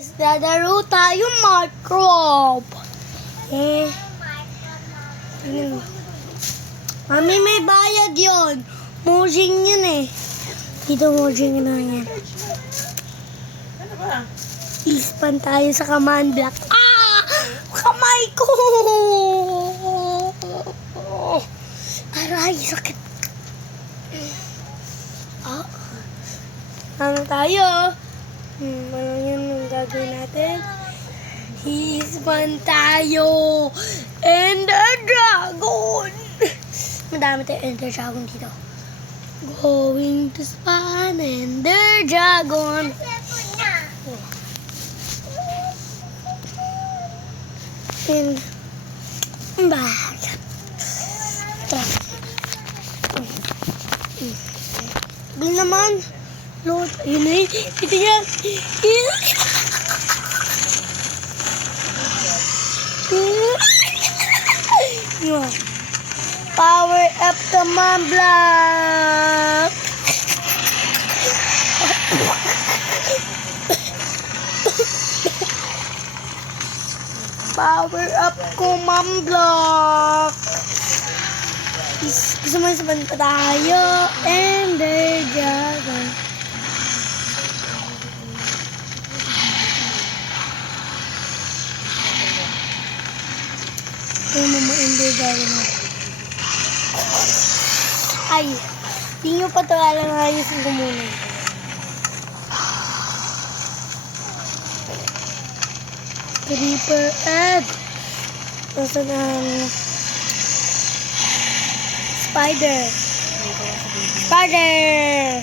Lalaro tayo Minecraft. Mami, may bayad yon. Mojing yun eh. Dito mojing na yan. Ano ba? Ispan tayo sa command block. Ah! Kamay ko! Aray, sakit. Ah. Ano tayo? Ano yun ang gagawin natin? Ispan tayo! Ender Dragon! Madami tayong Ender Dragon dito. Going to spawn Ender Dragon! In bag. Bil naman. Lord, yun eh. Ito yan. Power up command block. Power up command block. Gusto mo sabihin pa tayo. Ender Dragon. Ito mo ma-Ender Dragon. Ay, di nyo pa ito alam na ayusin ko muna. Creeper egg. Tapos ang spider. Spider!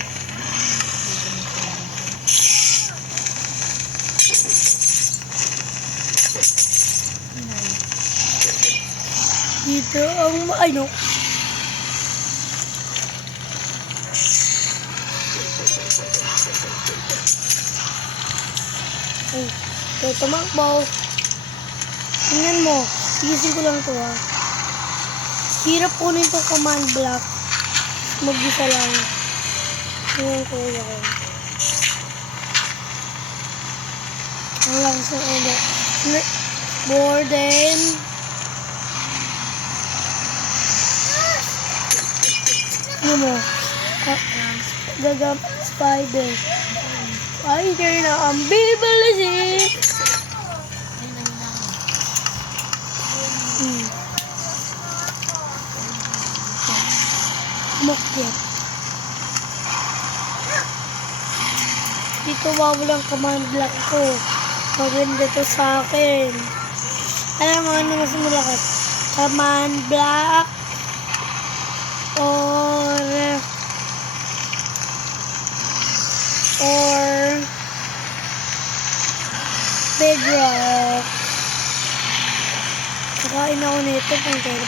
Dito ang ano. Ay, ito tumakbo. Tingnan mo. Isin ko lang ito ha. Hirap kunin itong command block. Mag-isa lang. Tingnan ko yan. Ang lakas ng ender. Borden. Ano mo? Gagam spider. Spider na ang bibilis eh. Mukit. Dito wawalang command block ko. Maganda to sa akin. Alam mo ano mas malakas? Command block or bedrock. Kakain ako nito kung kaya.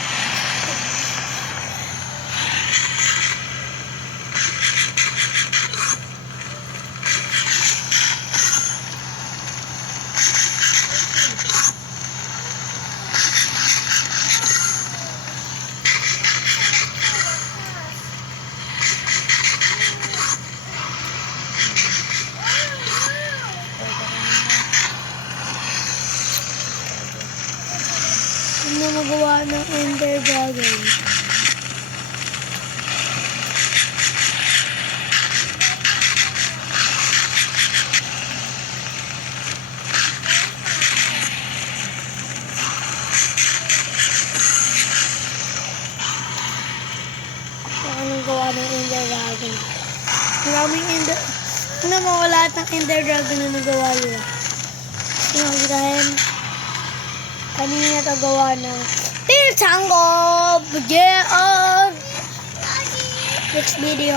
Ano magawa ng Ender Dragon? Anong gawa ng Ender Dragon? Maraming Ender... Ano mo, lahat ng Ender Dragon na nagawa nila. Sinagirahin. Kanina ito gawa ng Team Tango! Yeah! Next video.